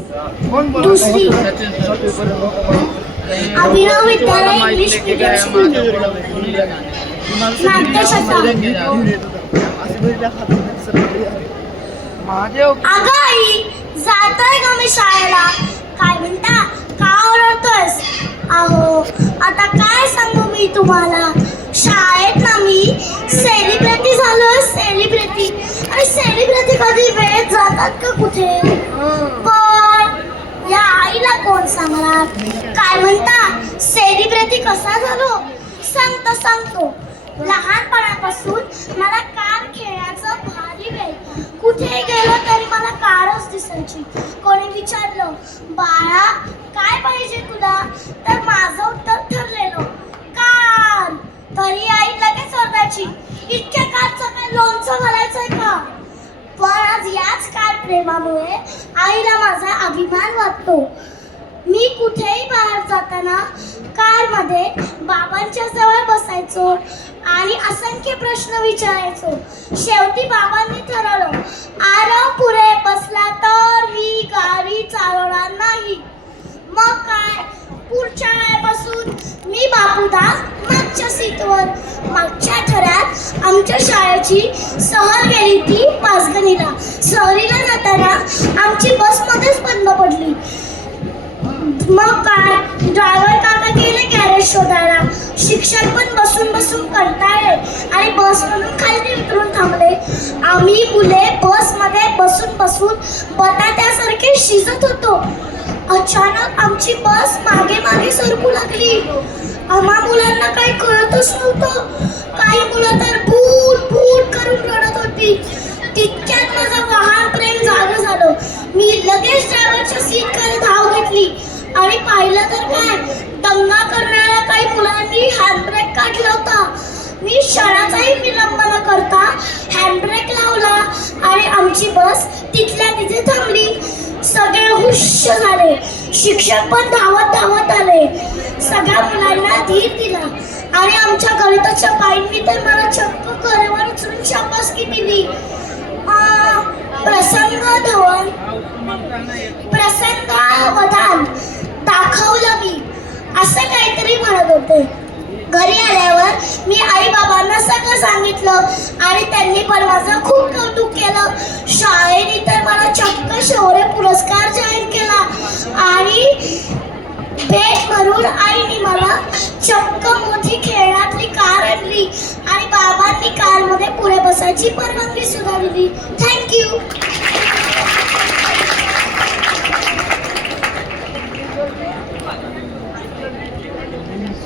दुसरी अभिनव विद्यालय English medium school नाट्यशास्त्र अगं आई जातोय का मी शाळेला काय म्हणता का ओरडतोयस अहो आता काय सांगू मी तुम्हाला शाळेत ना मी सेलिब्रिटी झालो सेलिब्रिटी आणि सेलिब्रिटी कधी वेळेत जातात का कुठे पण या सम्राट काय म्हणता? सेलिब्रिटी कसा झालो? सांगतो सांगतो. लहानपणापासून मला कार खेळायचं भारी वेळ. कुठे गेलो तरी मला कारच दिसायची. कोणी विचारलं बाळा काय पाहिजे तुला? तर माझं उत्तर ठरलेलं कार. तरी आई लगेच ओरडायची इतक्या कारचं काय लोणचं घालायचंय का? पण आज याच कार प्रेमामुळे आईला माझा अभिमान वाटतो. मी कुठेही बाहेर जाताना कारमध्ये बाबांच्या जवळ बसायचो आणि असंख्य प्रश्न विचारायचो. शेवटी बाबांनी ठरवलं आरव पुढे बसला तर मी गाडी चालवणार नाही. मग काय? पुढच्या वेळेपासून मी बापूदा मागच्या सीटवर मागच्या ठरात आमच्या शाळेची सहल गेली ती पाच मग काय? ड्रायव्हर काका गेले गॅरेज शोधायला. शिक्षक पण बसून बसून कंटाळले आणि बसमधून खाली उतरून थांबले. आम्ही मुले बसमध्ये बसून बसून बटाट्यासारखे शिजत होतो. अचानक आमची बस मागे मागे सरकू लागली. आम्हा मुलांना काही कळतच नव्हतं. काही मुलं तर भूल भूल करून रडत होती. तितक्यात माझं वाहन प्रेम जागं झालं. मी लगेच ड्रायव्हरच्या सीटकडे धाव घेतली. आणि पाहिलं तर काय? दंगा करणाऱ्या काही मुलांनी हँडब्रेक काढला होता. मी क्षणाचाही विलंब न करता हँडब्रेक लावला आणि आमची बस तिथल्या तिथे थांबली. सगळे हुश झाले. शिक्षक पण धावत धावत आले. सगळ्या मुलांना धीर दिला. आणि आमच्या गणिताच्या बाईंनी तर मला चक्क करेवर उचलून शाबासकी दिली. प्रसंग धवन. प्रसंग मी आई बाबांना सगळं सांगितलं आणि त्यांनी पण माझं खूप कौतुक केलं. शाळेने तर मला चक्क शौर्य पुरस्कार जाहीर केला आणि भेट म्हणून आईने मला चक्क मोठी खेळातली कार आणली आणि बाबांनी कारमध्ये पुढे बसायची परवानगी सुद्धा दिली थँक्यू